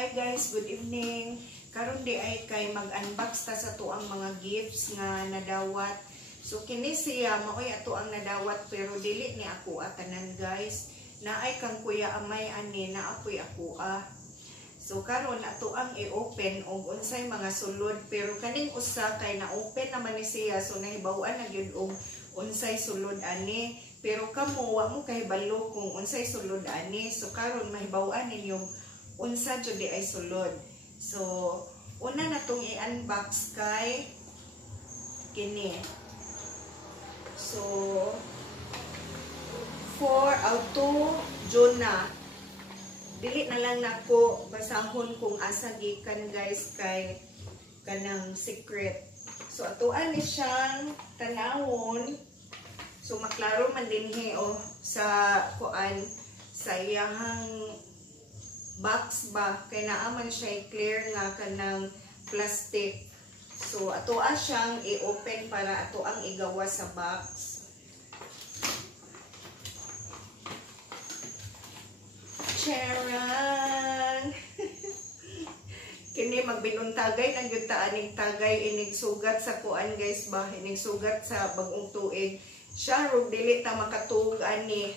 Hi guys, good evening. Karon di ay kay mag-unbox ta sa tuang mga gifts nga nadawat. So kini siya maoy ato ang nadawat pero dili ni ako tanan guys. Naay kang kuya amay ani na apoy ako So karon ato ang i-open og unsay mga sulod pero kaning usa kay na-open naman ni siya so nahibaw-an na gyud og unsay sulod ani. Pero kamo wa mo kahibalo kung unsay sulod ani. So karon mahibaw-an ninyong unsa jud ay sulod. So una na tong i-unbox kay kini. So for auto Jonah. Dili na lang nako basahon kung asa gikan guys kay kanang secret. So atuan ni siyang tanawon. So maklaro man dinhi sa kuan sa iyang box ba kay naaman siya clear nga kanang plastic. So atoa siyang i-open para ato ang igawa sa box. Charan! Kini magbinuntagay ng yung taaning tagay inig sugat sa kuan guys ba, inig sugat sa bagong tuig. Siya rog dili ta makatuog ani.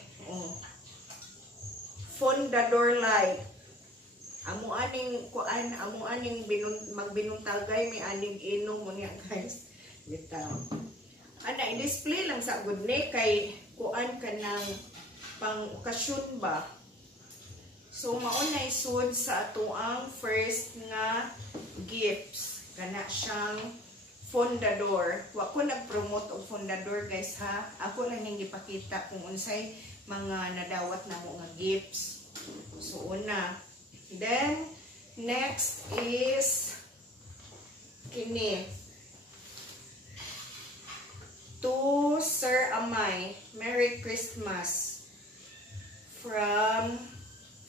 Fundador light. Amo aning kuan, amo aning magbinuntagay may aning inom mo niya guys. Bitaw. Ana i-display lang sa good ni kay kuan kanang pang okasyon ba. So maunay sud sa atoang first nga gifts. Kana siyang Fundador. Wa ko nag-promote og Fundador guys ha. Ako lang ning gipakita kung unsay mga nadawat namo nga gifts. So una. Then next is kini. To Sir Amay. Merry Christmas. From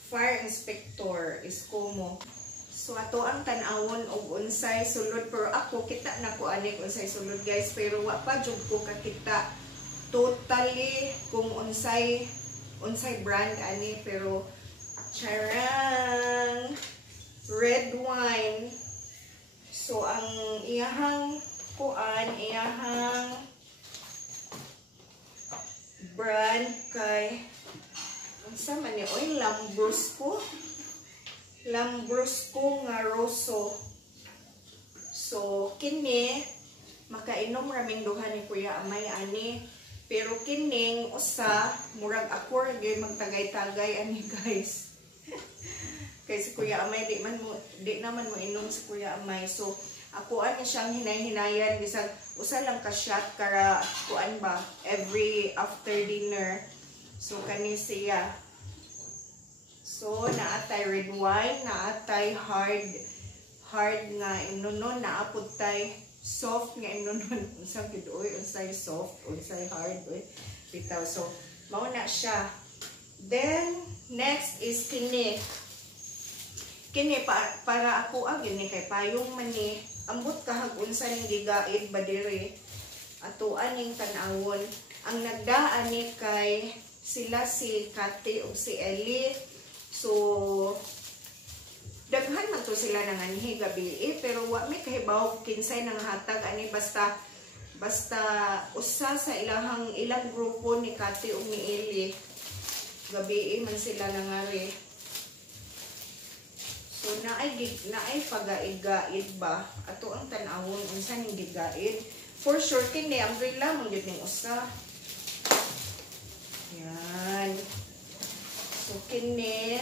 Fire Inspector Iskomo. So ato ang tan-awon og unsay sulod pero ako kita na ko ani unsay sulod guys pero wa pa jud ko kakita totally kung unsay brand ani pero charang red wine. So ang iyahang kuan iyahang brand kay unsa man ni oy Lambrusco nga Rosso. So kini makainom raming duha ni Kuya Amay ani pero kining usa murag ako gyud magtagay-tagay ani guys. Kay si Kuya Amay di naman mo inom si Kuya Amay. So ako ani siyang hinay-hinayan bisag usa lang ka shot kara kuan ba every after dinner. So kani siya. So naatay red wine, naatay hard nga imnonon, naapod tay soft nga imnonon. Unsang gid oy, unsay soft, unsay hard oy. Bitaw. So mao na siya. Then next is kini. Kini para ako gini kay payong man ni ambot kahag unsa ning gigaid ba diri. Atuan ning tan-awon. Ang nagdaan ni kay sila si Kati o si Ellie. So daghan man to sila nanganhi gabi pero wa mi kahibaw kinsay nang hatag ani basta usa sa ilang grupo ni Kati o ni Ellie gabi man sila nangari. So naay pagaid ba ato ang tan-awon unsa ning gigaid. For sure kini umbrella man gyud ning usa. Yan. So kini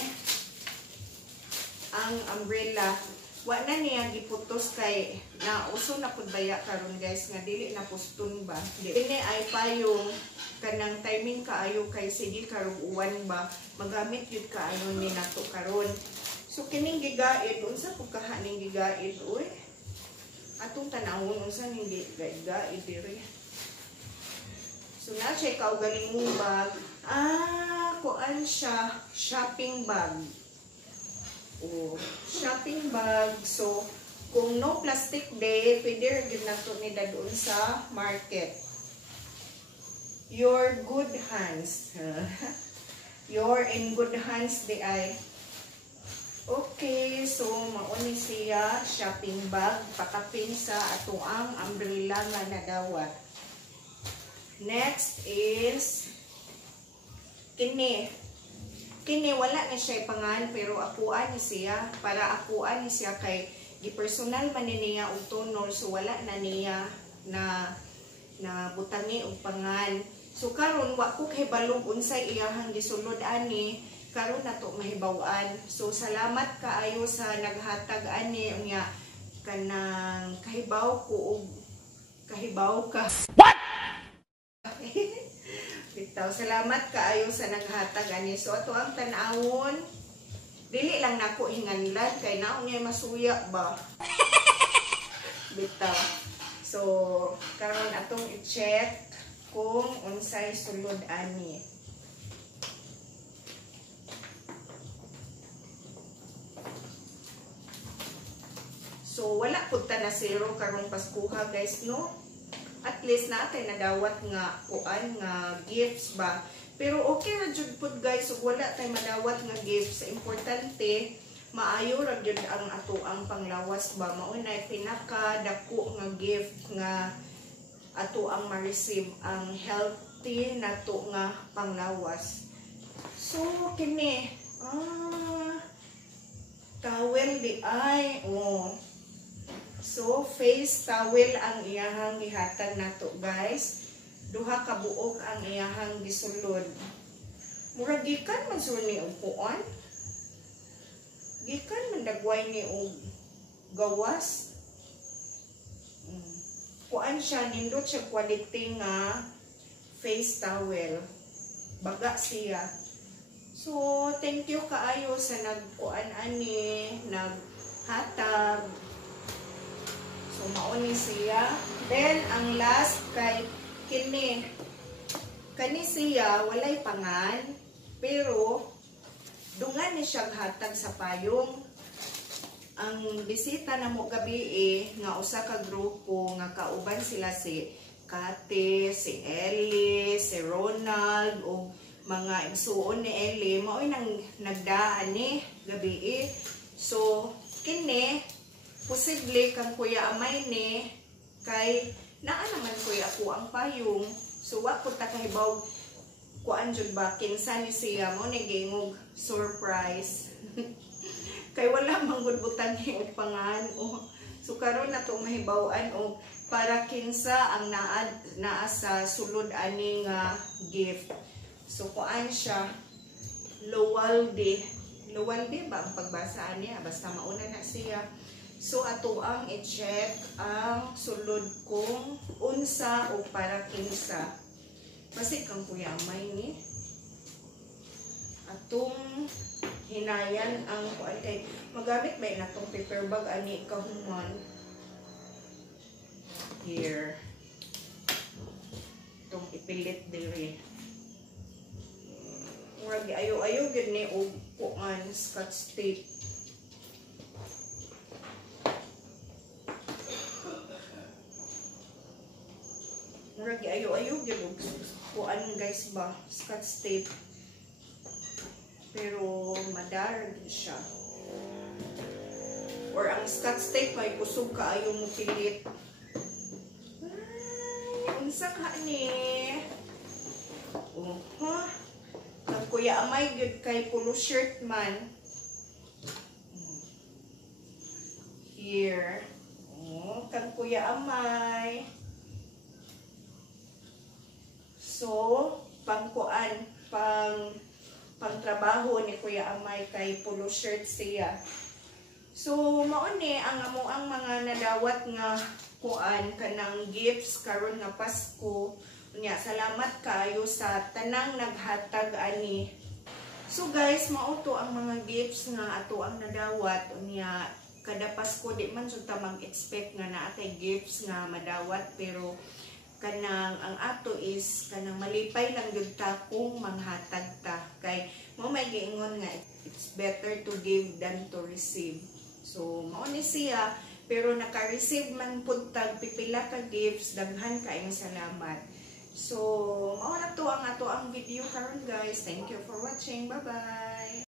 ang umbrella wa na niya giputos kay na uso na pud baya karon guys nga dili na puston ba. Kini ay payong kanang timing kaayo kay sige karong uwan ba magamit yun kaayo ni nato karon. So kining gigaid unsa pud kahaning gigaid oy. Atong tanawon unsa ning gigaid diri. So na siya kaugalingong bag. Kuan siya shopping bag. Shopping bag. So kung no plastic day, pwede rin na ito nila doon sa market. Your good hands. You're in good hands di ay. Okay, so mauni siya shopping bag pakapin sa atuang umbrella nga nadawat. Next is kini. Kini wala na siya ipangan pero akuan ni siya para akuan ni siya kay gipersonal man niya og tonor so wala na niya na butangi og pangan. So karon wa ko hibalog unsay iyahang gisulod ani karon nato mahibaw-an. So salamat kaayo sa naghatag ani unya kanang kahibaw ko og kahibaw ka. What? Bitaw salamat kaayo sa naghatag ani. So ato ang tan-awon dili lang nako hinganlan kay naon ngay masuya ba. Bitaw. So karon atong i-check kung unsay sulod ani. So wala pud ta na zero karong Paskuha guys no. At least natin nadawat nga kuan nga gifts ba. Pero okay ra jud pud guys ug wala tay madawat nga gifts. Importante maayo ra jud ang ato ang panglawas ba. Mao nay pinaka dako nga gift nga ato ang ma-receive ang healthy nato nga panglawas. So kini towel di ay So, face towel ang iyahang gihatag nato guys. Duha ka buok ang iyahang gisulod. Murag gikan man suni og kuan. Gikan man dagway ni og gawas. Kuan siya nindot siya quality nga face towel. Baga siya. So, thank you kaayo sa nagkuan ani, naghatag. So, mauni siya. Then, ang last kay kini. Kani siya, walay pangan. Pero, dungan ni siya hatag sa payong. Ang bisita na mo gabi nga usa ka grupo, nga kauban sila si Kate, si Ellie, si Ronald, o mga igsuon ni Ellie. Mao'y nagdaan ni gabi So, kini, posible kang kuya amay ni kay naa naman kuya ako ang payong. So wa ko ta kahibaw kuan jud ba kinsa ni siya mo ni gingog surprise. Kay wala man gud butang og pangan o so karon nato mahibaw-an og para kinsa ang naa sa sulod ani nga gift. So kuan siya Lowalde ba ang pagbasa niya basta mauna na siya. So ato ang i-check ang sulod kong unsa o para kinsa. Basi kang kuya amay ni. Atong hinayan ang kuan kay magamit ba na tong paper bag ani kahuman. Here. Itong ipilit diri. Murag ayo-ayo gid ni og kuan scotch tape. Murag ayo-ayo gyud kuan guys ba scotch tape. Pero madara gyud siya. Or ang scotch tape may kusog kaayo mo pilit. Ay, unsa ka ni? Ha? Ang kuya amay gyud kay polo shirt man. Here. Kang kuya amay. So, pangkuan, pangtrabaho ni Kuya Amay kay polo shirt siya. So, mauni ang amuang mga nadawat nga kuan kanang gifts karon nga Pasko. Unya, salamat kayo sa tanang naghatag ani. So guys, mauto ang mga gifts nga ato ang nadawat. Unya, kada Pasko di man jud ta mag-expect nga naatay gifts nga madawat pero kanang ang ato is kanang malipay lang gyud ta kung manghatag ta kay mo may giingon nga it's better to give than to receive. So mao ni siya pero naka-receive man pud tag pipila ka gifts daghan kaayong salamat. So mao na to ang ato ang video karon guys. Thank you for watching. Bye bye.